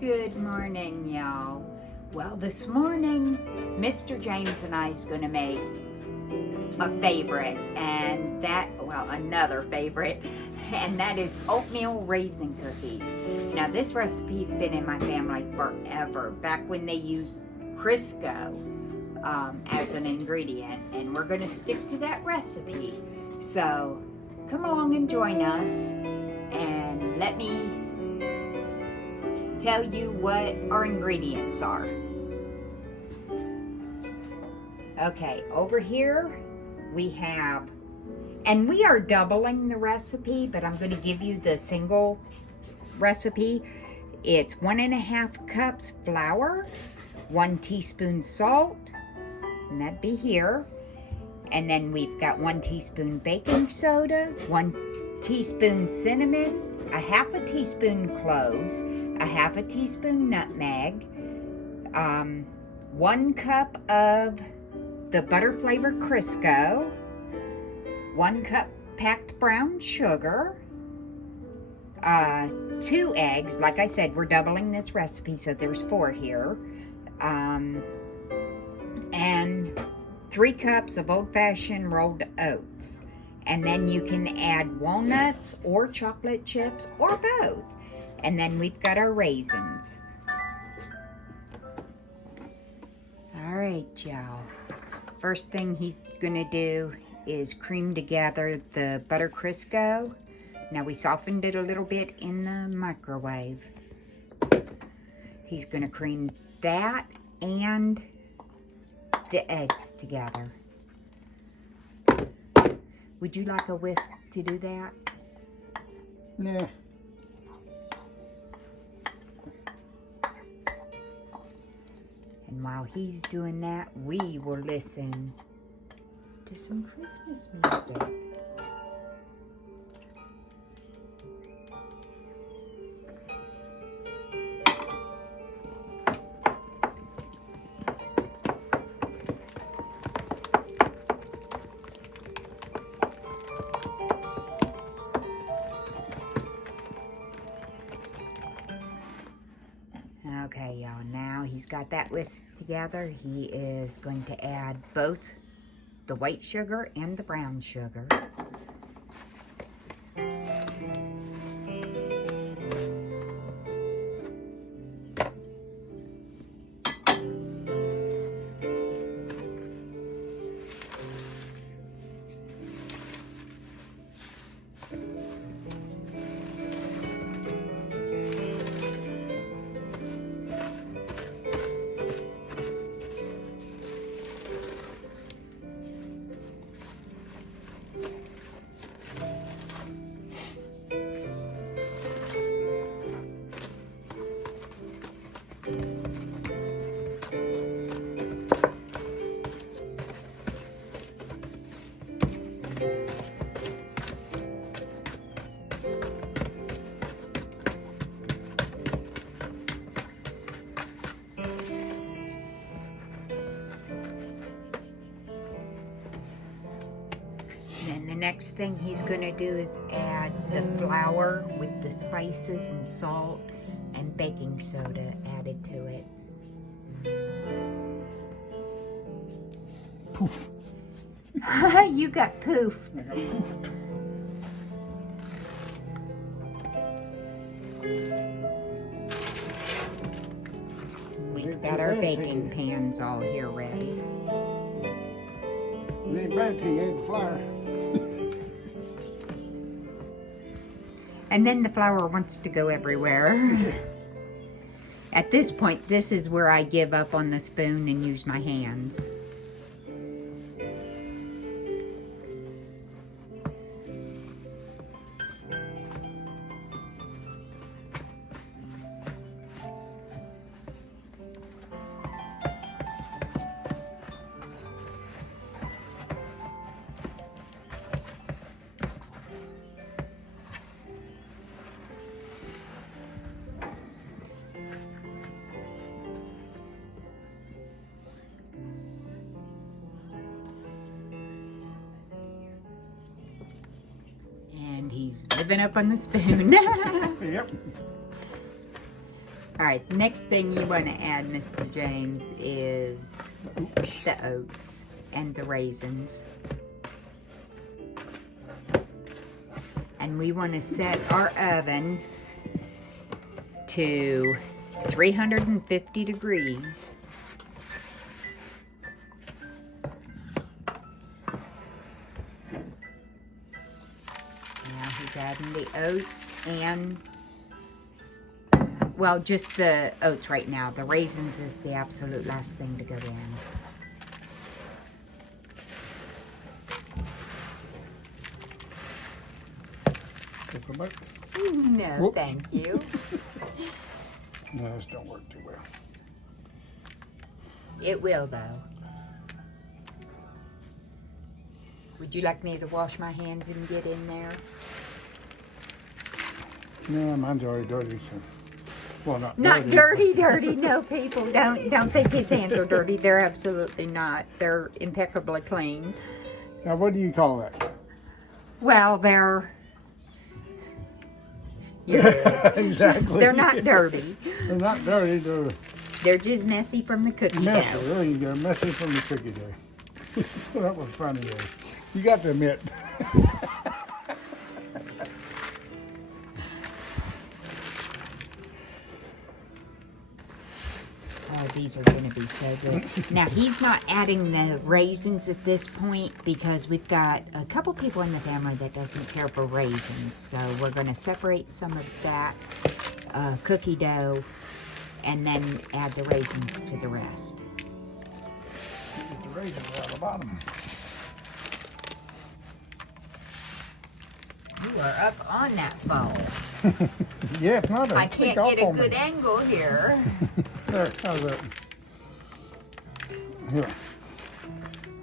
Good morning, y'all. Well, this morning, Mr. James and I is going to make a favorite, and another favorite, and that is oatmeal raisin cookies. Now, this recipe's been in my family forever, back when they used Crisco as an ingredient, and we're going to stick to that recipe. So, come along and join us, and let me tell you what our ingredients are. Okay, over here we have, and we are doubling the recipe, but I'm going to give you the single recipe. It's 1.5 cups flour, 1 teaspoon salt, and that'd be here. And then we've got 1 teaspoon baking soda, 1 teaspoon cinnamon, 1/2 teaspoon cloves, 1/2 teaspoon nutmeg, 1 cup of the butter flavor Crisco, 1 cup packed brown sugar, 2 eggs. Like I said, we're doubling this recipe, so there's 4 here, and 3 cups of old-fashioned rolled oats. And then you can add walnuts or chocolate chips or both. And then we've got our raisins. All right, y'all. First thing he's gonna do is cream together the butter Crisco. Now, we softened it a little bit in the microwave. He's gonna cream that and the eggs together. Would you like a whisk to do that? Nah. And while he's doing that, we will listen to some Christmas music. Okay, y'all, now he's got that whisked together. He is going to add both the white sugar and the brown sugar. Then the next thing he's going to do is add the flour with the spices and salt and baking soda added to it. Poof. You got poof. I got poofed. We've got our baking pans all here ready. It ain't bad till you add the flour. And then the flour wants to go everywhere. At this point, this is where I give up on the spoon and use my hands. He's living up on the spoon. Yep. All right, next thing you want to add, Mr. James, is the oats and the raisins. And we want to set our oven to 350 degrees. Now he's adding the oats and, well, just the oats right now. The raisins is the absolute last thing to go in. No, Whoops. thank you. No, this don't work too well. It will, though. Would you like me to wash my hands and get in there? No, mine's already dirty, so. Well, Not dirty. No, people, don't think his hands are dirty. They're absolutely not. They're impeccably clean. Now, what do you call that? Well, they're... Yeah, Exactly. they're not dirty. They're not dirty. They're just messy from the cookie Messy. dough. There you go. Messy from the cookie dough. That was funny, though. You got to admit. Oh, these are going to be so good. Now, he's not adding the raisins at this point because we've got a couple people in the family that doesn't care for raisins. So we're going to separate some of that cookie dough and then add the raisins to the rest. Get the raisins out the bottom. You are up on that bowl. Yeah, if not, I can't get a good angle here. There, how's that? Here.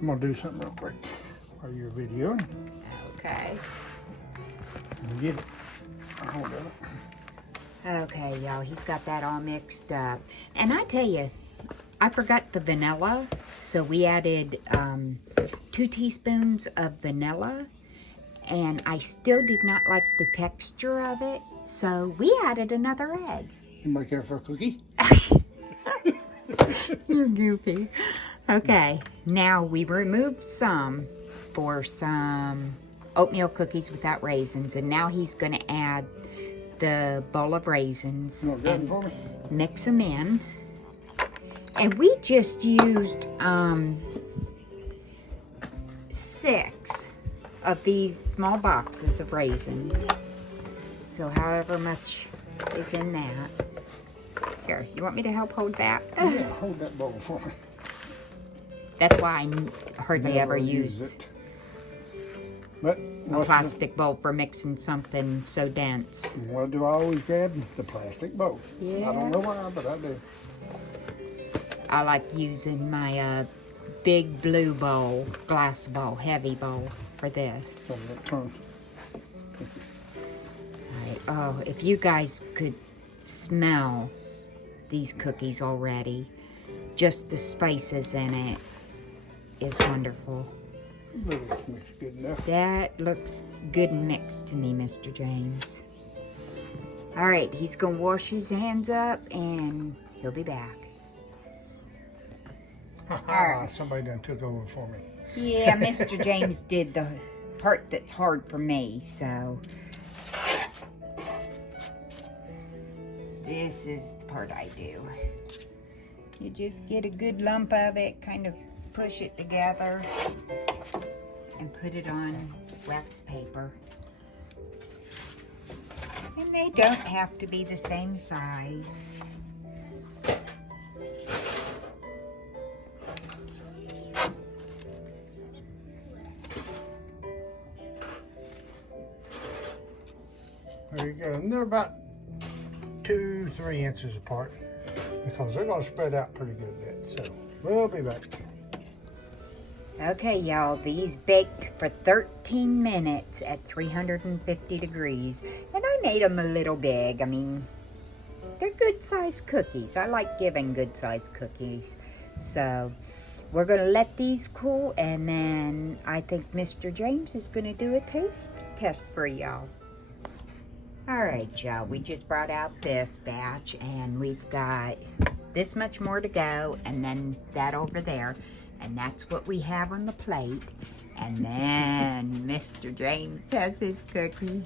I'm going to do something real quick while you're videoing. Okay. Get it. Hold it. Okay, y'all, he's got that all mixed up. And I tell you, I forgot the vanilla. So we added 2 teaspoons of vanilla. And I still did not like the texture of it. So we added another egg. Anybody care for a cookie? You're goofy. Okay, now we removed some for some oatmeal cookies without raisins. And now he's going to add the bowl of raisins You want that and for me? mix them in. And we just used 6 of these small boxes of raisins. So however much is in that. Here, you want me to help hold that? Yeah, hold that bowl for me. That's why I hardly Never ever use it. But a plastic bowl for mixing something so dense. What do I always grab? The plastic bowl. Yeah. I don't know why, but I do. I like using my big blue bowl, glass bowl, heavy bowl for this. So that turns. Right. Oh, if you guys could smell these cookies already, just the spices in it is wonderful. Looks mixed good enough. That looks good mixed to me, Mr. James. All right, he's gonna wash his hands up and he'll be back. Ha somebody done took over for me. Yeah, Mr. James did the part that's hard for me, so this is the part I do. You just get a good lump of it, kind of push it together, and put it on wax paper. And they don't have to be the same size. There you go. And they're about 2-3 inches apart because they're going to spread out pretty good a bit. So we'll be back. Okay, y'all, these baked for 13 minutes at 350 degrees. And I made them a little big. I mean, they're good-sized cookies. I like giving good-sized cookies. So we're going to let these cool, and then I think Mr. James is going to do a taste test for y'all. All right, y'all, we just brought out this batch and we've got this much more to go and then that over there. And that's what we have on the plate. And then Mr. James has his cookie.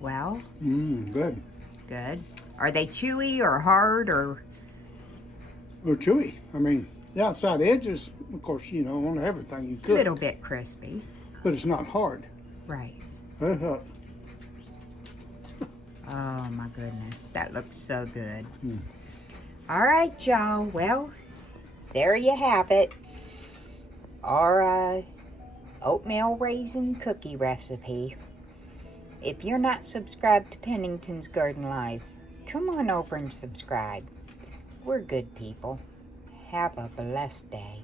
Well, good. good. Are they chewy or hard or? Well, chewy. I mean, the outside edges, of course, you know, on everything you A cook. Little bit crispy. But it's not hard. Right. Uh-huh. Oh my goodness, that looks so good. All right, y'all. Well, there you have it. Our oatmeal raisin cookie recipe. If you're not subscribed to Pennington's Garden Life, come on over and subscribe. We're good people. Have a blessed day.